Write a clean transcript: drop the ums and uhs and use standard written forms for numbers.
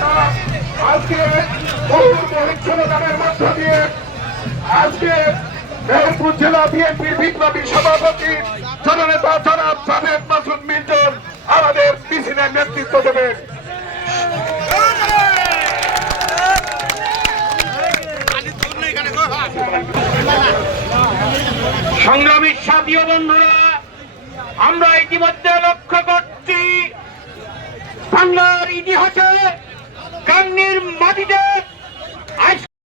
জননেতা আজকে মহিলাদের মধ্য দিয়ে আজকে মেহেরপুর জেলা বিএনপির বিপ্লবী সভাপতি জননেতা জনাব জাভেদ মাসুদ মিল্টন আমাদের মিছিলের নেতৃত্ব দেবেন। সংগ্রামী সাথী ও বন্ধুরা, আমরা ইতিমধ্যে লক্ষ্য করছি বাংলার ইতিহাসে গাংনীর মাটিতে